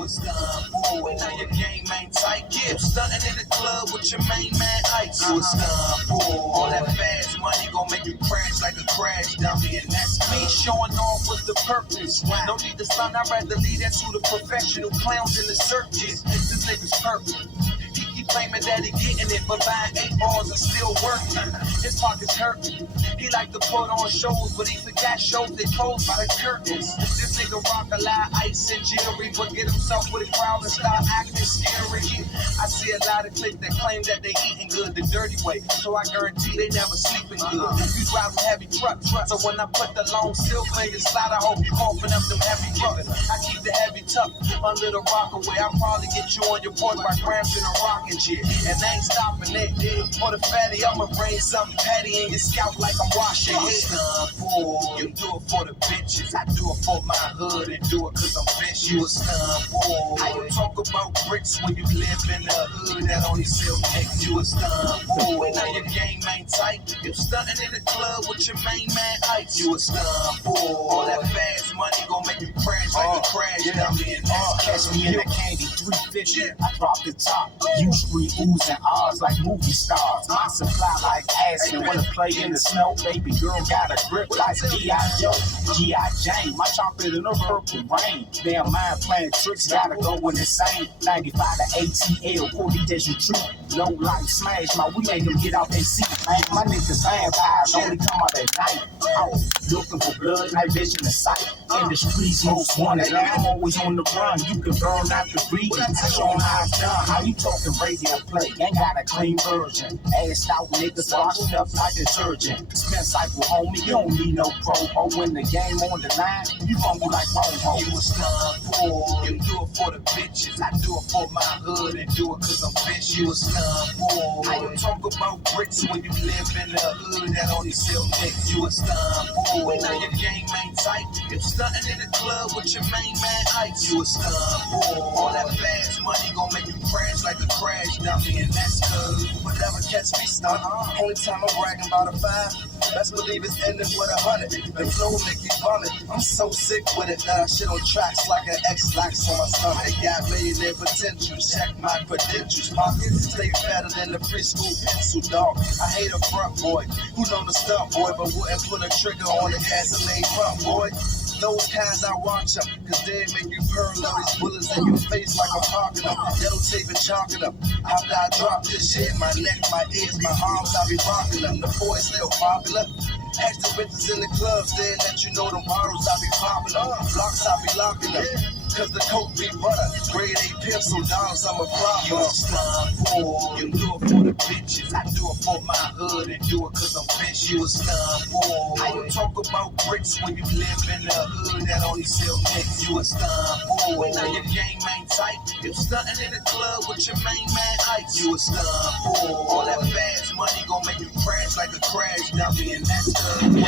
You a stunt boy. Now your game ain't tight. Yeah, stunting in the club with your main man Ice. You a stunt boy. All that fast money gon' make you crash like a crash dummy, and that's me showing off with the purpose. No need to stunt, I'd rather leave that to the professional clowns in the circus. This nigga's perfect. He keep claiming that he getting it, but buying 8 bars and still working. His pockets hurting. He like to put on shows, but he forgot shows that closed by the curtains. This nigga rock a lot of ice and jewelry, but get himself with a crowd and start acting scary. I see a lot of clips that claim that they eating good the dirty way, so I guarantee they never sleeping good. You drive a heavy truck, so when I put the long silk fingers slide, I hope you coughing up them heavy drugs. I keep the heavy tuck under the rock away. I'll probably get you on your porch by grams in a rocket shit, and they ain't stopping it. For the fatty, I'ma bring something petty in your scalp like I'm washing it. You do it for the bitches, I do it for my hood, and do it cause I'm bitch. You a stun boy. How you talk about bricks when you live in the hood that only sell nicks? You a stun boy. Now your game ain't tight. You stunting in the club with your main man Ice. You a stun boy. All that fast money gon' make you crash like a crash dummy, and that's catch me in the candy 350. I drop the top. You street oohs and ahs like movie stars. My supply like acid. Wanna play in the snow, baby girl got a grip like G.I. Joe, G.I. Jane. My chocolate in the purple rain. Damn mind playing tricks, gotta go insane. 95 to ATL, 40 days you treat. Low life smash, we make them get out their seat. Man, my niggas vampires only come out at night. Looking for blood, night vision and sight. In the streets, most wanted. I'm always on the run. You can burn out the region. Show 'em how it's done. How you talking radio play? Ain't got a clean version. Assed out niggas washed up like detergent. Spin cycle, homie, you don't need no promo. When the game on the line, you fumble like Romo. You a stun boy. You do it for the bitches, I do it for my hood, and do it cause I'm bitch. You a stun boy. How you talk about bricks when you live in the hood that only sell nicks? You a stun boy. Now your game ain't tight. You stunting in the club with your main man Ice. You a stun boy. All that fast money gon' make you crash like a crash dummy, and that's good. But never catch me stunt. Only time I'm bragging about a 5. Best believe it's ending with 100. The flow make you vomit. I'm so sick with it that I shit on tracks like an X-Lax on my stomach. They got millionaire potential. Check my credentials. Pockets stay fatter than the preschool pencil, dog. I hate a front boy who know the stunt boy, but wouldn't put a trigger on the gasoline pump, boy. Those kinds I watch them, cause they make you pearl all these bullets in your face like I'm parking them. Yellow tape and chalking them. After I drop this shit, my neck, my ears, my arms, I be rocking them. The boys still popular. Extra bitches in the clubs, they let you know them bottles I be popping them. Blocks I be locking them. Cause the coke be butter, grade A pimp, so dollars I'm a problem. You a stun boy. You do it for the bitches, I do it for my hood, and do it cause I'm bitch. You a stun boy. How you talk about bricks when you live in the hood that only sell nicks? You a stun boy. Now your game ain't tight. You stunting in the club with your main man Ice. You a stun boy. All that fast money gon' make you crash like a crash dummy, and that's good.